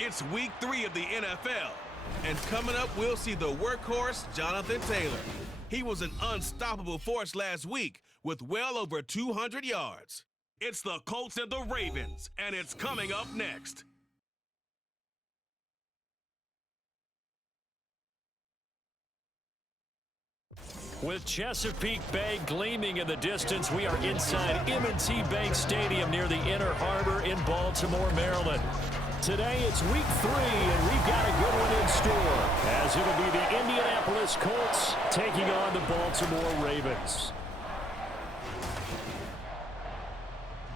It's week 3 of the NFL. And coming up, we'll see the workhorse, Jonathan Taylor. He was an unstoppable force last week with well over 200 yards. It's the Colts and the Ravens, and it's coming up next. With Chesapeake Bay gleaming in the distance, we are inside M&T Bank Stadium near the Inner Harbor in Baltimore, Maryland. Today it's week 3, and we've got a good one in store, as it'll be the Indianapolis Colts taking on the Baltimore Ravens.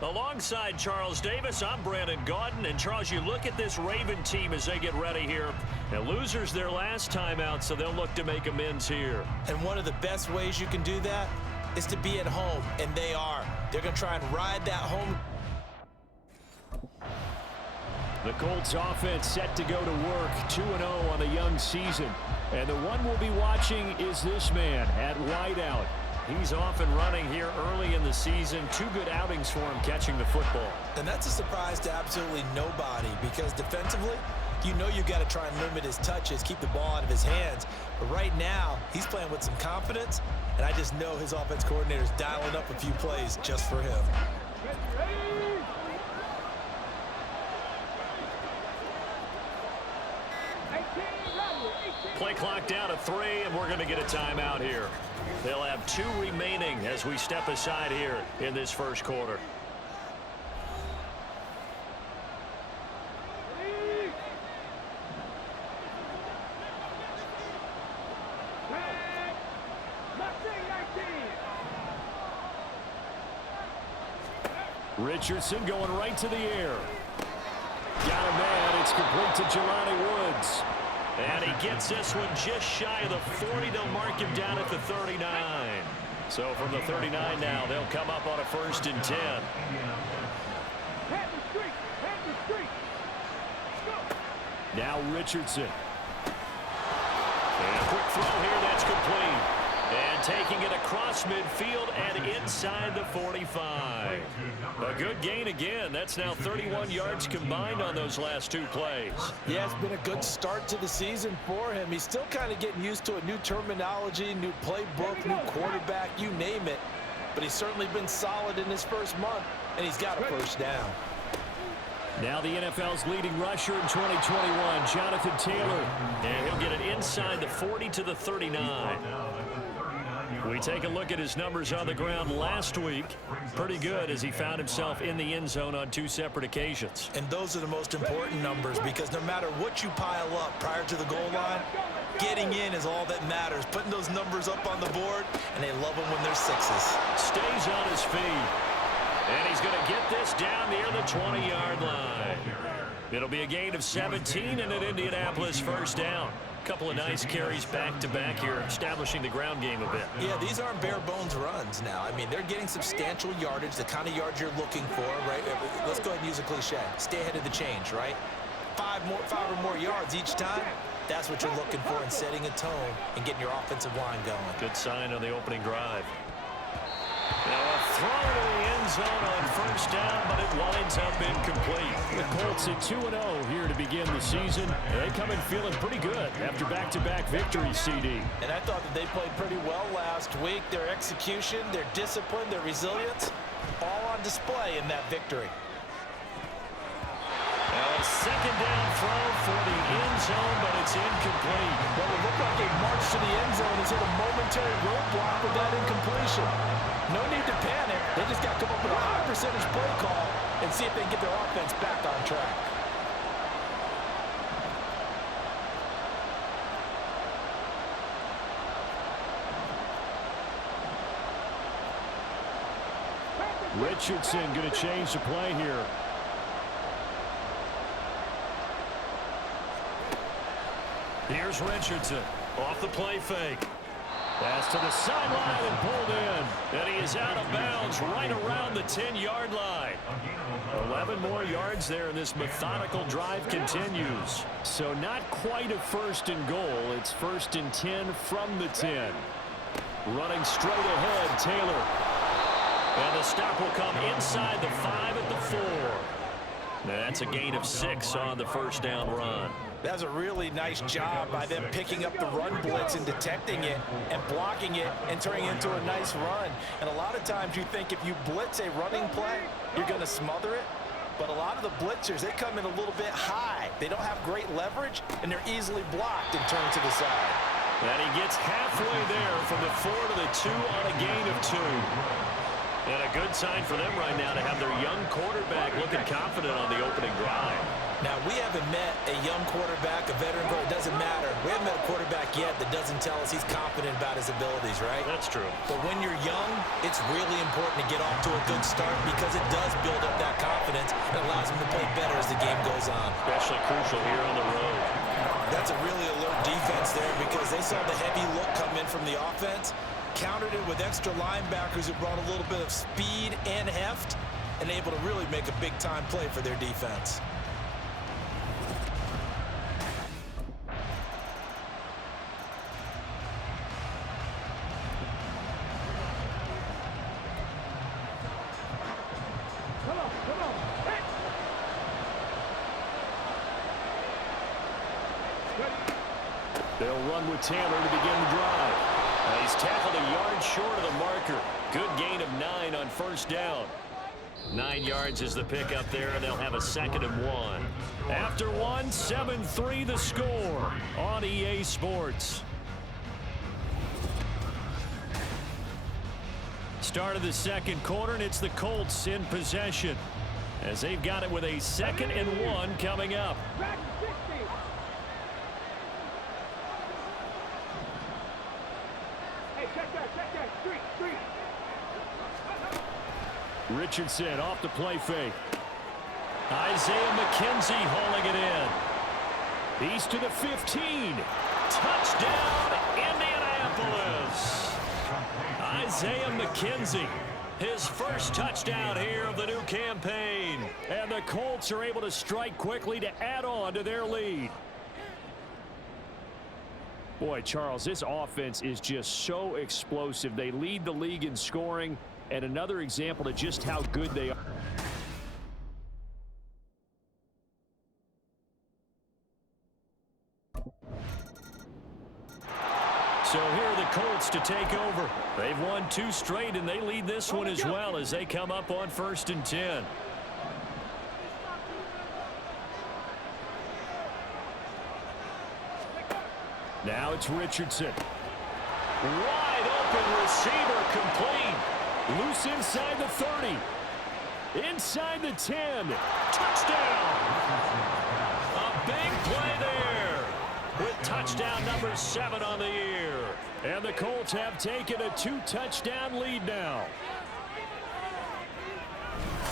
Alongside Charles Davis, I'm Brandon Gaudin. And Charles, you look at this Raven team as they get ready here. And losers their last time out, so they'll look to make amends here. And one of the best ways you can do that is to be at home, and they are. They're going to try and ride that home. The Colts offense set to go to work, 2-0 on the young season. And the one we'll be watching is this man at wideout. He's off and running here early in the season. 2 good outings for him catching the football. And that's a surprise to absolutely nobody, because defensively, you know you've got to try and limit his touches, keep the ball out of his hands. But right now, he's playing with some confidence, and I just know his offense coordinator is dialing up a few plays just for him. Play clock down to 3, and we're going to get a timeout here. They'll have 2 remaining as we step aside here in this first quarter. Richardson going right to the air. Got a man. It's complete to Jelani Woods. And he gets this one just shy of the 40. They'll mark him down at the 39. So from the 39 now, they'll come up on a 1st and 10. Now Richardson. And a quick throw here, that's complete. And taking it across midfield and inside the 45. A good gain again. That's now 31 yards combined on those last 2 plays. Yeah, it's been a good start to the season for him. He's still kind of getting used to a new terminology, new playbook, new quarterback, you name it. But he's certainly been solid in his first month, and he's got a first down. Now the NFL's leading rusher in 2021, Jonathan Taylor. And he'll get it inside the 40 to the 39. We take a look at his numbers on the ground last week. Pretty good, as he found himself in the end zone on 2 separate occasions. And those are the most important numbers, because no matter what you pile up prior to the goal line, getting in is all that matters. Putting those numbers up on the board, and they love them when they're 6s. Stays on his feet. And he's going to get this down near the 20-yard line. It'll be a gain of 17 and an Indianapolis first down. Couple of nice carries back-to-back here, establishing the ground game a bit. Yeah, these aren't bare-bones runs now. I mean, they're getting substantial yardage, the kind of yards you're looking for, right? Let's go ahead and use a cliche. Stay ahead of the change, right? 5 or more yards each time. That's what you're looking for in setting a tone and getting your offensive line going. Good sign on the opening drive. Now a throw to the end zone on first down, but it winds up incomplete. The Colts at 2-0 here to begin the season. They come in feeling pretty good after back-to-back victories, CD. And I thought that they played pretty well last week. Their execution, their discipline, their resilience, all on display in that victory. Now a second down throw for the end zone, but it's incomplete. Well, it looked like a march to the end zone. Has hit a momentary roadblock with that incompletion. No need to panic. They just got to come up with a high percentage play call and see if they can get their offense back on track. Richardson going to change the play here. Here's Richardson off the play fake. Pass to the sideline and pulled in. And he is out of bounds right around the 10-yard line. 11 more yards there, and this methodical drive continues. So not quite a 1st and goal. It's 1st and 10 from the 10. Running straight ahead, Taylor. And the stop will come inside the 5 at the 4. That's a gain of 6 on the first down run. That's a really nice job by them picking up the run blitz and detecting it and blocking it and turning it into a nice run. And a lot of times you think if you blitz a running play, you're going to smother it. But a lot of the blitzers, they come in a little bit high. They don't have great leverage, and they're easily blocked and turned to the side. And he gets halfway there from the 4 to the 2 on a gain of 2. And a good sign for them right now to have their young quarterback looking confident on the opening drive. Now, we haven't met a young quarterback, a veteran quarterback. It doesn't matter. We haven't met a quarterback yet that doesn't tell us he's confident about his abilities, right? That's true. But when you're young, it's really important to get off to a good start because it does build up that confidence and allows him to play better as the game goes on. Especially crucial here on the road. That's a really alert defense there because they saw the heavy look come in from the offense, countered it with extra linebackers who brought a little bit of speed and heft, and able to really make a big-time play for their defense. They'll run with Taylor to begin the drive. He's tackled a yard short of the marker. Good gain of 9 on first down. 9 yards is the pickup there, and they'll have a 2nd and 1. After 1, 7-3 the score on EA Sports. Start of the second quarter, and it's the Colts in possession as they've got it with a 2nd and 1 coming up. Richardson off the play fake. Isaiah McKenzie hauling it in. He's to the 15. Touchdown, Indianapolis. Isaiah McKenzie, his first touchdown here of the new campaign. And the Colts are able to strike quickly to add on to their lead. Boy, Charles, this offense is just so explosive. They lead the league in scoring. And another example of just how good they are. So here are the Colts to take over. They've won 2 straight, and they lead this one as well as they come up on 1st and 10. Now it's Richardson. Wide open receiver complete. Loose inside the 30. Inside the 10. Touchdown. A big play there with touchdown number 7 on the year. And the Colts have taken a 2-touchdown lead now.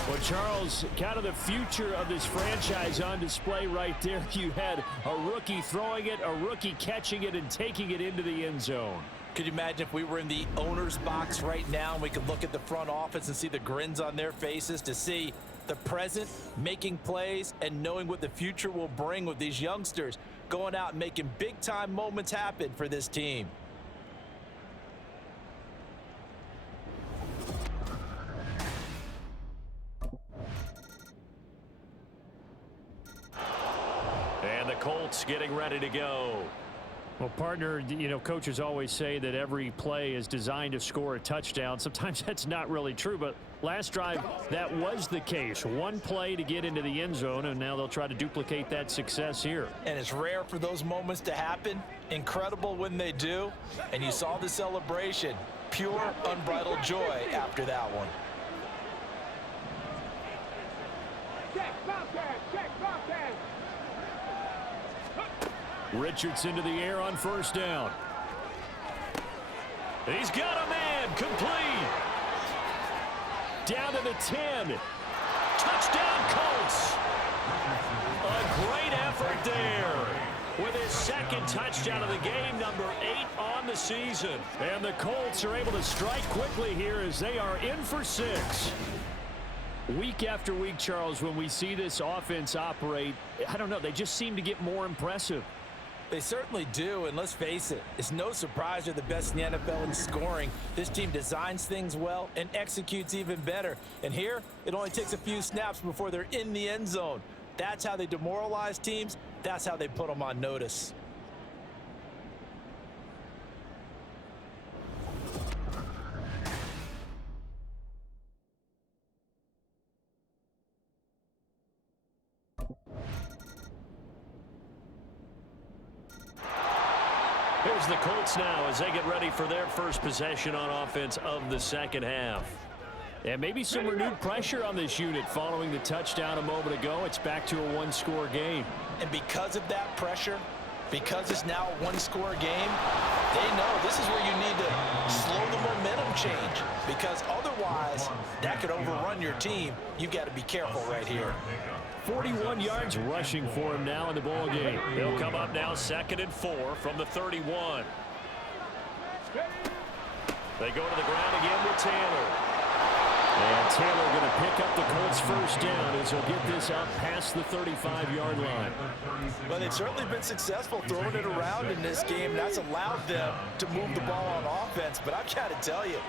Well, Charles, kind of the future of this franchise on display right there. You had a rookie throwing it, a rookie catching it, and taking it into the end zone. Could you imagine if we were in the owner's box right now and we could look at the front office and see the grins on their faces to see the present making plays and knowing what the future will bring with these youngsters going out and making big-time moments happen for this team. And the Colts getting ready to go. Well, partner, you know, coaches always say that every play is designed to score a touchdown. Sometimes that's not really true, but last drive, that was the case. One play to get into the end zone, and now they'll try to duplicate that success here. And it's rare for those moments to happen. Incredible when they do. And you saw the celebration. Pure, unbridled joy after that one. Richardson to the air on first down. He's got a man, complete. Down to the 10. Touchdown, Colts. A great effort there with his 2nd touchdown of the game, number 8 on the season. And the Colts are able to strike quickly here as they are in for 6. Week after week, Charles, when we see this offense operate, I don't know, they just seem to get more impressive. They certainly do, and let's face it, it's no surprise they're the best in the NFL in scoring. This team designs things well and executes even better. And here, it only takes a few snaps before they're in the end zone. That's how they demoralize teams. That's how they put them on notice. Here's the Colts now as they get ready for their first possession on offense of the second half. And maybe some renewed pressure on this unit following the touchdown a moment ago. It's back to a one-score game. And because of that pressure, because it's now a one-score game, they know this is where you need to slow the momentum change, because otherwise that could overrun your team. You've got to be careful right here. 41 yards rushing for him now in the ball game. He'll come up now 2nd and 4 from the 31. They go to the ground again with Taylor. And Taylor going to pick up the Colts first down as he'll get this out past the 35-yard line. Well, they've certainly been successful throwing it around in this game. That's allowed them to move the ball on offense. But I've got to tell you,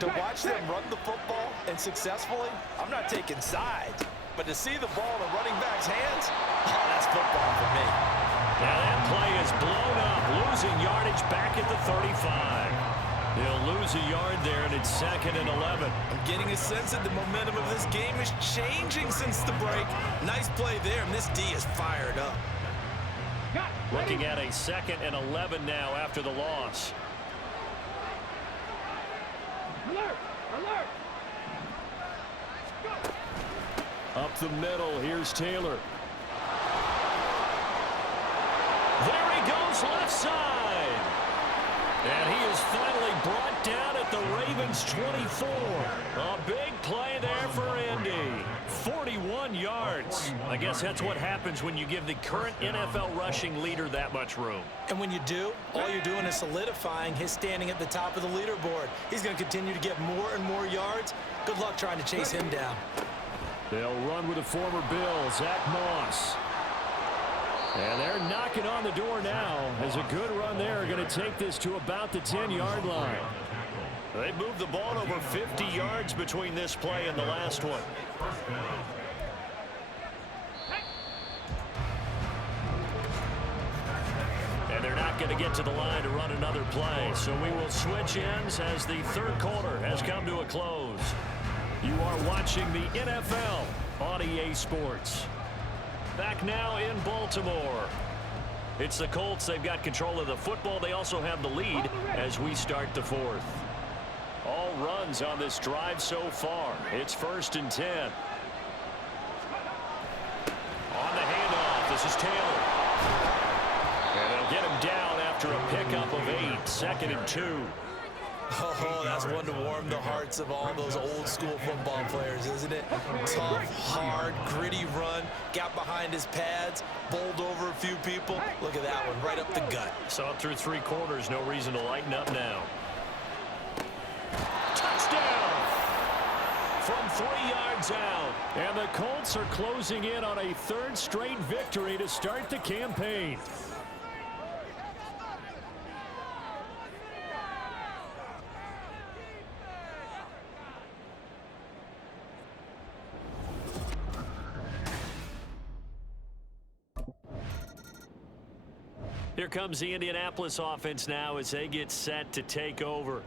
to watch them run the football and successfully, I'm not taking sides. But to see the ball in a running back's hands, oh, that's football for me. Now that play is blown up, losing yardage back at the 35. They'll lose a yard there, and it's 2nd and 11. I'm getting a sense that the momentum of this game is changing since the break. Nice play there, and this D is fired up. Looking at a 2nd and 11 now after the loss. Alert! Alert! Up the middle, here's Taylor. There he goes left side. And he is finally brought down at the Ravens' 24. A big play there for Indy. 41 yards. I guess that's what happens when you give the current NFL rushing leader that much room. And when you do, all you're doing is solidifying his standing at the top of the leaderboard. He's going to continue to get more and more yards. Good luck trying to chase him down. They'll run with a former Bill, Zach Moss. And they're knocking on the door now as a good run there are going to take this to about the 10-yard line. They moved the ball over 50 yards between this play and the last one. And they're not going to get to the line to run another play. So we will switch ends as the third quarter has come to a close. You are watching the NFL on EA Sports. Back now in Baltimore. It's the Colts. They've got control of the football. They also have the lead as we start the fourth. All runs on this drive so far. It's 1st and 10. On the handoff, this is Taylor. And they'll get him down after a pickup of 8. 2nd and 2. Oh, that's one to warm the hearts of all those old school football players, isn't it? Tough, hard, gritty run, got behind his pads, bowled over a few people. Look at that one, right up the gut. Saw it through 3 quarters, no reason to lighten up now. Touchdown! From 3 yards out. And the Colts are closing in on a 3rd straight victory to start the campaign. Here comes the Indianapolis offense now as they get set to take over.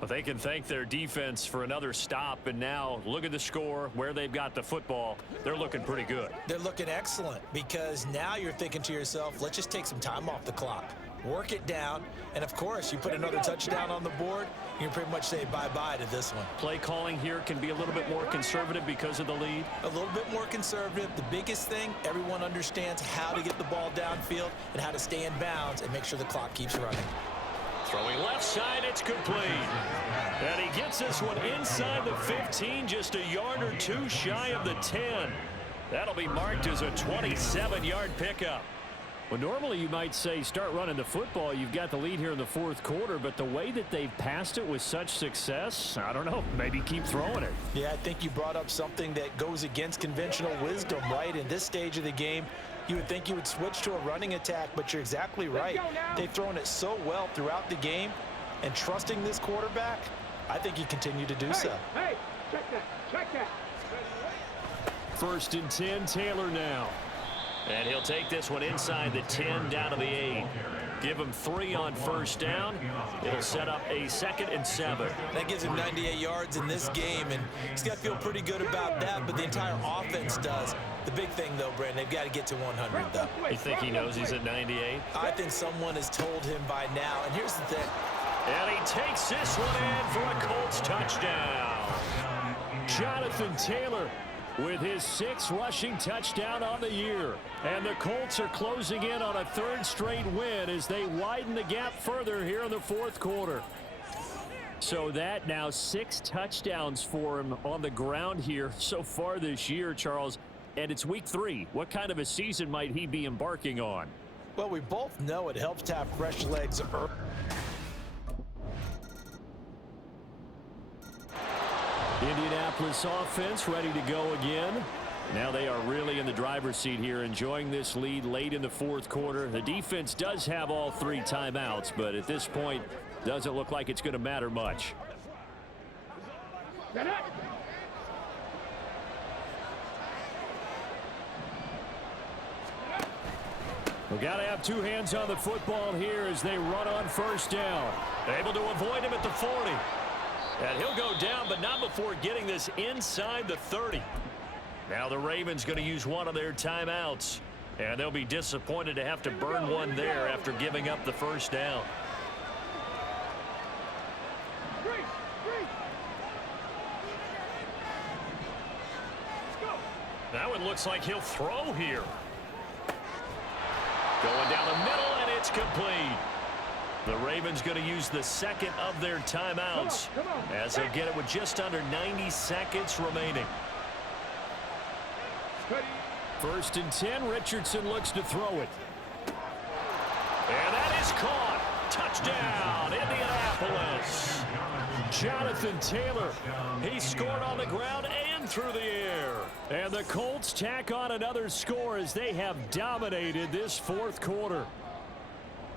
Well, they can thank their defense for another stop, and now look at the score, where they've got the football. They're looking pretty good. They're looking excellent because now you're thinking to yourself, let's just take some time off the clock. Work it down, and of course, you put another touchdown on the board, you can pretty much say bye-bye to this one. Play calling here can be a little bit more conservative because of the lead. A little bit more conservative. The biggest thing, everyone understands how to get the ball downfield and how to stay in bounds and make sure the clock keeps running. Throwing left side, it's complete. And he gets this one inside the 15, just a yard or 2 shy of the 10. That'll be marked as a 27-yard pickup. Well, normally you might say start running the football. You've got the lead here in the 4th quarter, but the way that they've passed it with such success, I don't know, maybe keep throwing it. Yeah, I think you brought up something that goes against conventional wisdom, right? In this stage of the game, You would think you would switch to a running attack, but you're exactly right. They've thrown it so well throughout the game, and trusting this quarterback, I think he continued to do so. Hey, check that, check that. 1st and 10, Taylor now. And he'll take this one inside the 10 down to the 8. Give him 3 on 1st down. It'll set up a 2nd and 7. That gives him 98 yards in this game, and he's got to feel pretty good about that, but the entire offense does. The big thing, though, Brandon, they've got to get to 100, though. You think he knows he's at 98? I think someone has told him by now, and here's the thing. And he takes this one in for a Colts touchdown. Jonathan Taylor with his 6th rushing touchdown on the year. And the Colts are closing in on a 3rd straight win as they widen the gap further here in the 4th quarter. So that now 6 touchdowns for him on the ground here so far this year, Charles. And it's week 3. What kind of a season might he be embarking on? Well, we both know it helps to have fresh legs early. Indianapolis offense ready to go again. Now they are really in the driver's seat here, enjoying this lead late in the 4th quarter. The defense does have all 3 timeouts, but at this point, doesn't look like it's going to matter much. We've got to have 2 hands on the football here as they run on 1st down. Able to avoid him at the 40. And he'll go down, but not before getting this inside the 30. Now the Ravens going to use one of their timeouts. And they'll be disappointed to have to burn one there after giving up the 1st down. That one looks like he'll throw here. Going down the middle, and it's complete. The Ravens going to use the 2nd of their timeouts as they get it with just under 90 seconds remaining. 1st and 10, Richardson looks to throw it. And that is caught. Touchdown, Indianapolis. Jonathan Taylor, he scored on the ground and through the air. And the Colts tack on another score as they have dominated this 4th quarter.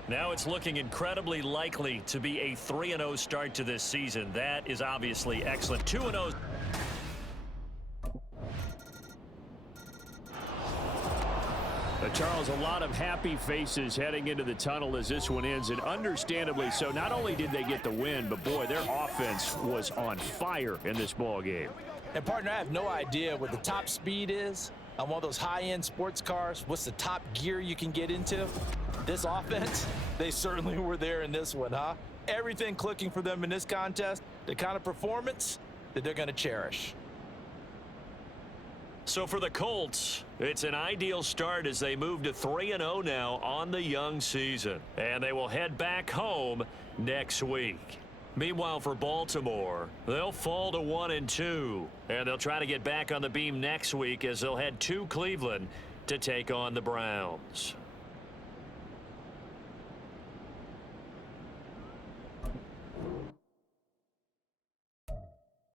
Now it's looking incredibly likely to be a 3-0 start to this season. That is obviously excellent. 2-0. Charles, a lot of happy faces heading into the tunnel as this one ends, and understandably so. Not only did they get the win, but boy, their offense was on fire in this ball game. And partner, I have no idea what the top speed is on one of those high-end sports cars. What's the top gear you can get into? This offense, they certainly were there in this one, huh? Everything clicking for them in this contest, the kind of performance that they're going to cherish. So for the Colts, it's an ideal start as they move to 3-0 now on the young season. And they will head back home next week. Meanwhile, for Baltimore, they'll fall to 1-2. And they'll try to get back on the beam next week as they'll head to Cleveland to take on the Browns.